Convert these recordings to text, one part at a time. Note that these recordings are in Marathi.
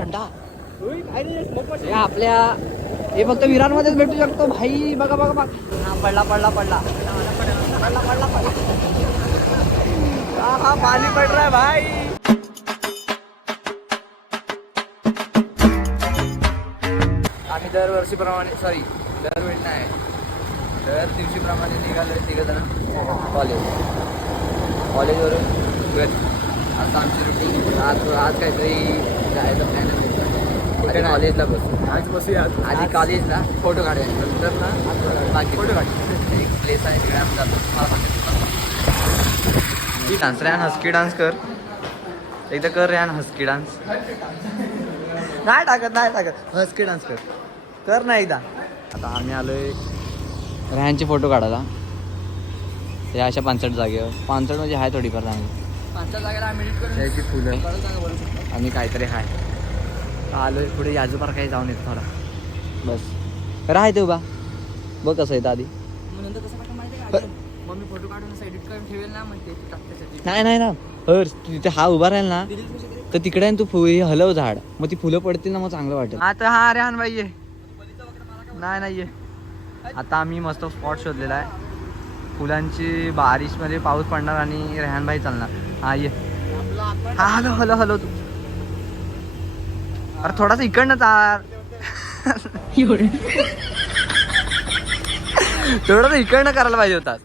थंडा हे आपल्या हे फक्त विरांमध्येच भेटू शकतो भाई. बघा बघा बघा. हा पडला पडला पडला पडला पडला पडला. हा पाणी पड रहा है भाई. आम्ही दरवर्षीप्रमाणे दरवेळी नाही दर दिवशीप्रमाणे निघालो तिघजण कॉलेजवरून घरी. आता आमची रुटीन आज काहीतरी जायचं प्लॅन आहे. कॉलेजला आज बसूया. आधी कॉलेजला फोटो काढूया नंतर ना बाकी फोटो काढू. एक प्लेस आहे तिकडे आम्ही जातो. डान्स रॅन हस्की डान्स कर एकदा कर रॅन हस्की डान्स. नाही टाकत हस्की डान्स कर ना एकदा. आता आम्ही आलोय रॅनचे फोटो काढायला. ते अशा 65 जागेवर 65 म्हणजे आहे थोडीफार चांगली. 65 जागेला आम्ही एडिट करून त्याची फुलं आणि काहीतरी आहे. आलोय पुढे याजूपार काही जाऊन येतो थोडा बस. राह ते उभा बघ कसं येतं आधी. मम्मी फोटो काढून एडिट करून ठेवेल ना म्हणते. नाही ना हर तिथे हा उभा राहील ना तर तिकडे तू हलव झाड मग ती फुलं पडतील ना मग चांगलं वाटेल. आता हा रेहान भाई ये. नाही ये. आता आम्ही मस्त स्पॉट शोधलेला आहे. फुलांची बारिशमध्ये पाऊस पडणार आणि रेहान भाई चालणार. हा ये. हा हलो तू. अरे थोडासा इकडनं चाल. थोडासा इकडनं करायला पाहिजे होता.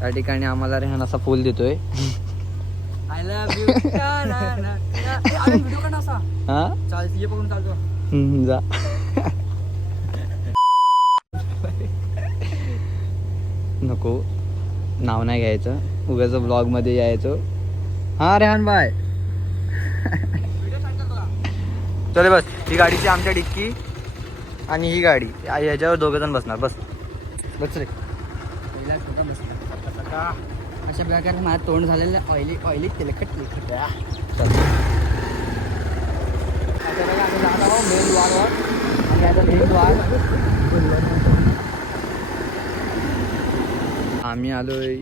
त्या ठिकाणी आम्हाला रेहान असा फुल देतोय. I love you. हा जा. नको नाव नाही घ्यायचं उगाच ब्लॉग मध्ये यायचं. हा रेहान बाय. चले बस. ही गाडीची आमच्या डिक्की आणि ही गाडी याच्यावर दोघंजण बसणार. बस रे. अशा प्रकारे माझं तोंड झालेलं ऑइली तेलकट. आम्ही जात आहोत मेन द्वारवर आणि आता मेन द्वार आम्ही आलोय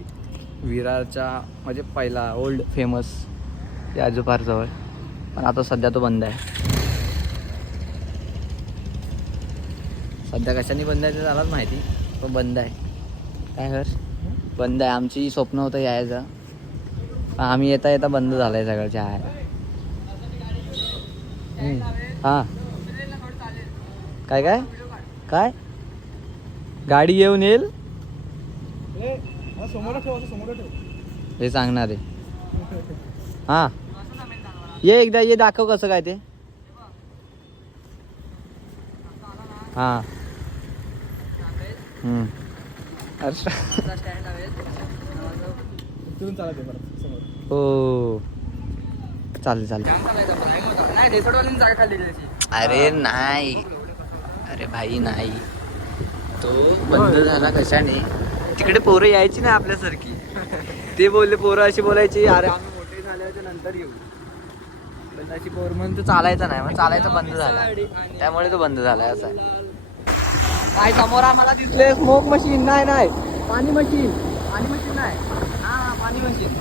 विरारच्या म्हणजे पहिला ओल्ड फेमस याजूपार जवळ. पण आता सध्या तो बंद आहे. सध्या कशाने बंद आहे ते झालाच माहिती पण बंद आहे. काय हर्ष बंद आहे. आमची स्वप्न होतं यायचं पण आम्ही येता बंद झालंय सगळं. आहे हा काय गाडी घेऊन येईल हे सांगणार आहे. हा ये एकदा ये दाखव कसं काय ते. हा हो चालेल. अरे नाही अरे भाई नाही तो बंद झाला कशाने. तिकडे पोरं यायची नाही आपल्यासारखी. ते बोलले पोरं अशी बोलायची अरे आम्ही मोठे झाल्याच्या नंतर येऊ. पण अशी पोर म्हणून तो चालायचा नाही मग चालायचं बंद झाला त्यामुळे तो बंद झालाय. असं आहे. काय समोर आम्हाला दिसले स्मोक मशीन. नाही पाणी मशीन नाही. हा पाणी मशीन.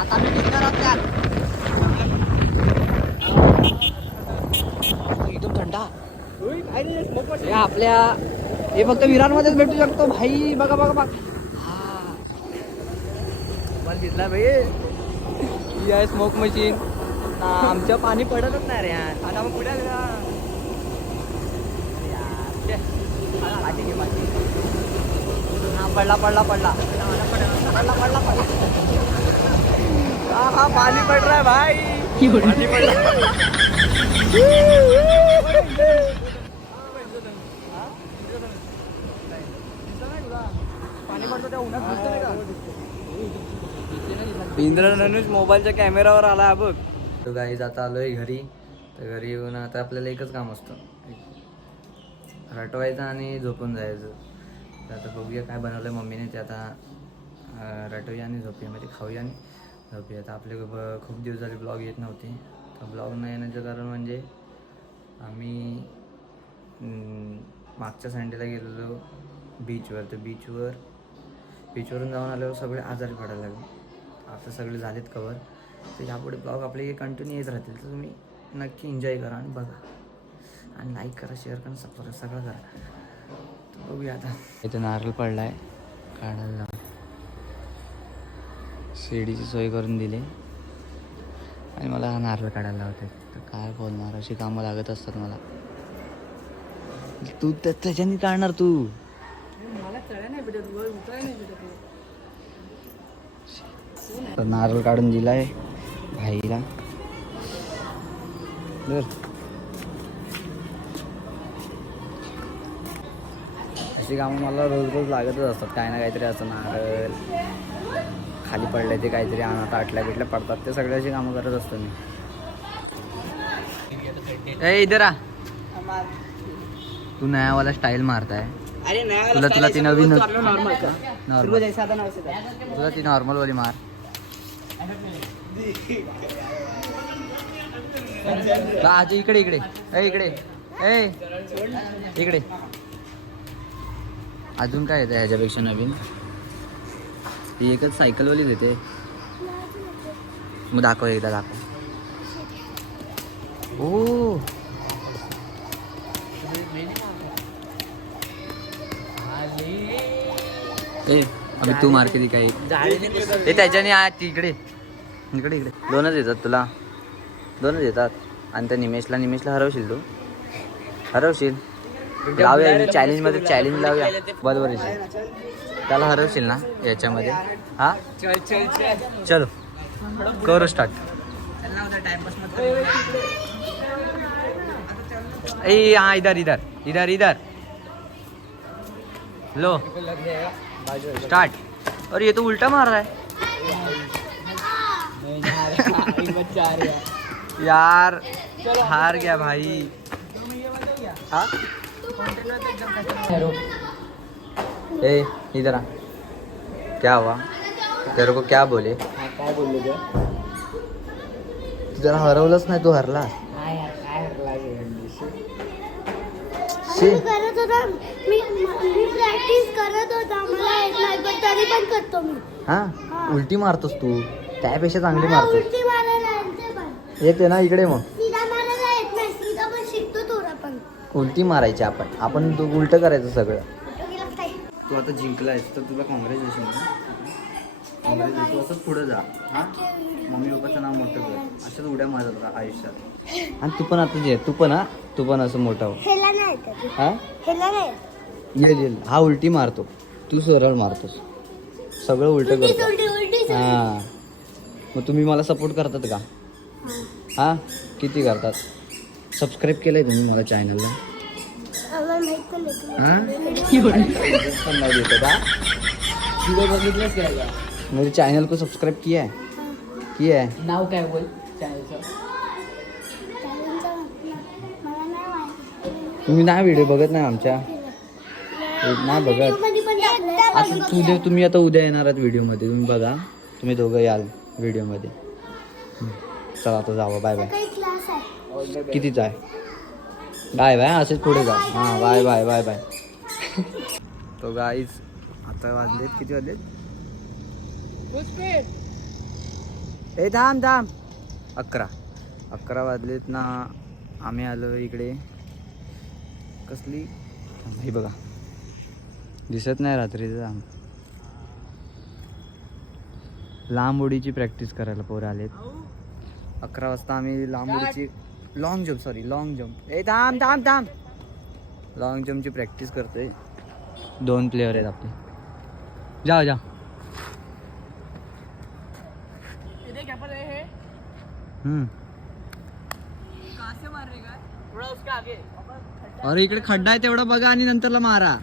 आता मी एकदम थंडा हे आपल्या हे फक्त विरांमध्येच भेटू शकतो भाई. बघा हा मला दिसला भाई. ही आहे स्मोक मशीन. आमच्या पाणी पडतच नाही रे यार. आता मग पुढे पडला हा पाणी पड रहा है भाई. पाणी पड रहा. इंद्रधनुष मोबाईलच्या कॅमेरावर आला बघ. तो गाईज आता आलोय घरी. तर घरी येऊन आता आपल्याला एकच काम असतं रटवायचं आणि झोपून जायचं. तर आता बघूया काय बनवलं आहे मम्मीने ते. आता रटूया आणि झोपूया म्हणजे खाऊया आणि झोपूया. आता आपले खूप दिवस झाले ब्लॉग येत नव्हते. तर ब्लॉग न येण्याचं कारण म्हणजे आम्ही मागच्या संडेला गेलेलो बीचवर. तर बीचवरून जाऊन आल्यावर सगळे आजारी पडायला लागले. आता सगळे झालेत कवर. तर यापुढे ब्लॉग आपले कंटिन्यू येत राहतील. तर तुम्ही नक्की एन्जॉय करा आणि बघा आणि लाईक करा, शेअर करा, सबस्क्राईब सगळं करा. तर बघूया आता. इथे नारळ पडलाय काढायला, शिडीची सोय करून दिली आणि मला हा नारळ काढायला लावते. तर काय बोलणार, अशी कामं लागत असतात मला. तू त्याच्यानी काढणार तू. तर नारळ काढून दिलाय भाईला. अशी कामं मला रोज रोज लागतच असतात. काय ना काहीतरी असं नारळ खाली पडले ते काहीतरी आणा, ताटल्या बिटल्या पडतात, ते सगळ्याची कामं करत असतो मी. ए इधर आ, तू नयावाला स्टाईल मारताय. तुला ती नवीन तुला ती नॉर्मल वाली मार. आजी इकडे इकडे इकडे इकडे. अजून काय येतं ह्याच्यापेक्षा नवीन? ती एकच सायकलवालीच येते. मग दाखव, एकदा दाखव. ओ ए अभी तू मार्के दी काय ए त्याच्याने इकडे इकडे इकडे. दोनच येतात तुला, दोनच येतात. आणि त्या निमेशला हरवशील तू, हरवशील. लावूया चॅलेंजमध्ये, चॅलेंज लावूया. बरोबर त्याला हरवशील ना याच्यामध्ये. हा चलो करू स्टार्ट. ए हाँ इधर इधर इधर इधर लो स्टार्ट. अरे ये तो उल्टा मार रहा है यार. हार गया भाई. हाँ ए इधर आ. क्या हुआ तेरे को, क्या बोले? काय बोलले ते? जरा हरवलंच नाही, तू हरला. करत होता मी प्रॅक्टिस करत होता, मला येत नाही पण तरी पण करतो मी. हा उलटी मारतोस तू, त्यापेक्षा चांगली मारतोस. उलटी मारायला येते पण येते ना इकडे. मग सीधा मारायला येत नाही, सीधा पण शिकतो थोडा पण. उलटी मारायची आपण तू उलट करायचं सगळं. तू आता जिंकलायस तर तुला कॉंग्रॅच्युलेशन. तू असंच पुढे जा. हा मम्मी पप्पाचं नाव मोठं कर, अशाच उड्या मारत राहा आयुष्यात. आणि तू पण आता तू पण असं मोठा हो. हेला नाही येत. हा हेला नाही येईल. हा उलटी मारतो, तू सरळ मारतोस, सगळं उलट करतो. उलटी. हा मग तुम्ही मला सपोर्ट करतात का? हा किती करतात? सबस्क्राईब केलंय तुम्ही मला चॅनलला? हा पण नाही देत का? बघितलंच काय मेरे चैनल को सब्सक्राइब किया है? नाव काय बोल चॅनलचं? तुम्ही नाही व्हिडिओ बघत नाही आमच्या? नाही बघत. आता तुम्ही आता उद्या येणार आहात व्हिडिओमध्ये, तुम्ही बघा. तुम्ही दोघं याल व्हिडिओमध्ये. चला आता जावं. Bye bye. कितीच आहे? Bye bye. असेच पुढे जा. हां बाय बाय बाय बाय. तो गाईज आता वाजलेत, किती वाजलेत? ए थांब 11 वाजलेत ना. आम्ही आलो इकडे. कसली हे बघा, दिसत नाही रात्रीचं. लांब उडीची प्रॅक्टिस करायला पोरं आलेत. 11 वाजता आम्ही लांब उडीची लॉंग जम्प ए थांब लॉंग जम्पची प्रॅक्टिस करतोय. 2 प्लेयर आहेत आपले. जा अरे इकडे खड्डा आहे तेवढं बघा आणि नंतरला मारा.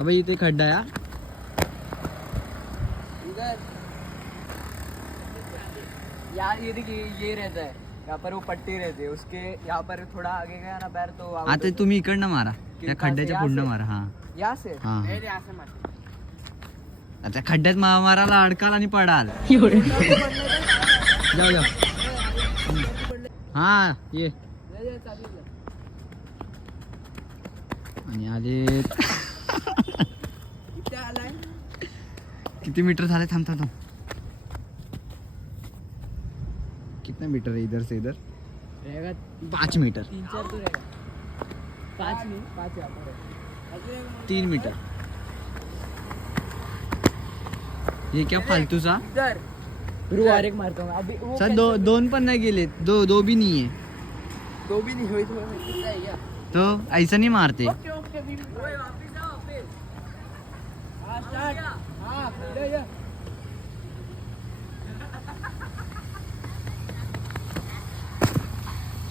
अबे इथे खड्डा आहे. यार ये रहता है यहाँ पर, वो पट्टी रहती है उसके यहाँ पर थोड़ा आगे गया ना पैर तो आता तुम्ही इकडनं मारा, त्या खड्ड्याच्या पुढनं मारा. हा यहाँ से हा यहाँ से मार. आता खड्ड्यात मारायला अडकाल आणि पडाल. जाऊ हा ये. आणि आले. किती मीटर झाले? थांब. कितना मीटर है इधर से इधर? रहेगा 5 मीटर 3-4 तो रहेगा 5 नहीं 5 यहाँ पर है 3 मीटर ये क्या फालतू सा इधर फिर वो एक मारता हूँ अभी वो सर दोन पण नाही गेले दो भी नहीं है तो भी नहीं हुई तो मैं कितना है क्या तो ऐसा नहीं मारते ओके ओके अभी ओए वापस आओ वापस हां स्टार्ट हां ले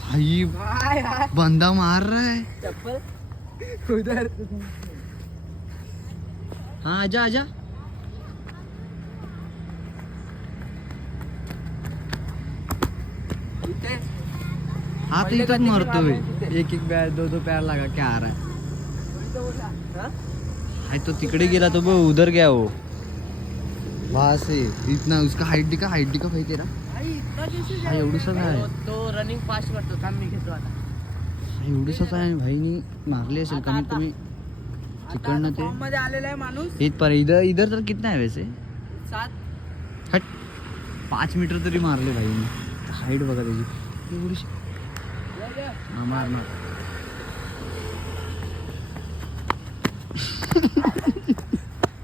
भाई हाय हाय बंदा मार रहा है चप्पल उधर हाँ आजा आजा हाँ तो इथं मारतोय एक पैर दो पैर लगा के आ रहा है हाय तो तिकडे गेला तो वो उधर गया वो वहां से इतना उसका हाइट दिखा भाई तेरा हा एवढूसाच आहे तो रनिंग फास्ट करतो काम मी घेतो आता हा एवढूसाच आहे भाईनी मारले असेल कमीत कमी तिकडनं ते मध्ये आलेला आहे माणूस एक पर इधर तर कितना है वैसे 7 हट 5 मीटर तरी मारले भाईनी हाईट बघा त्याची एवढीशी हा, मार मार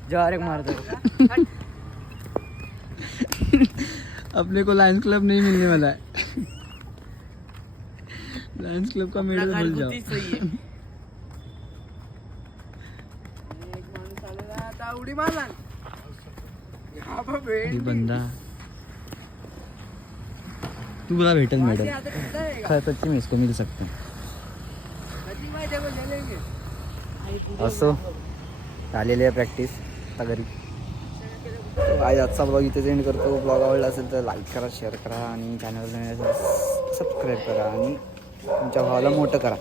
जोर एक मारतो अपने को लायंस क्लब नहीं मिलने वाला है लायंस क्लब का मेडल भूल जाओ एक माणूस आलेला आता उडी मारला ये बंदा तू बोला भेटल मेडल सच्ची में इसको मिल सकते हैं असो झालेली आहे प्रॅक्टिस आता घरी आज आजचा ब्लॉग इथेच एंड करतो ब्लॉग आवडला असेल तर लाईक करा शेअर करा आणि चॅनलला सबस्क्राईब करा आणि तुमच्या भावाला मोठं करा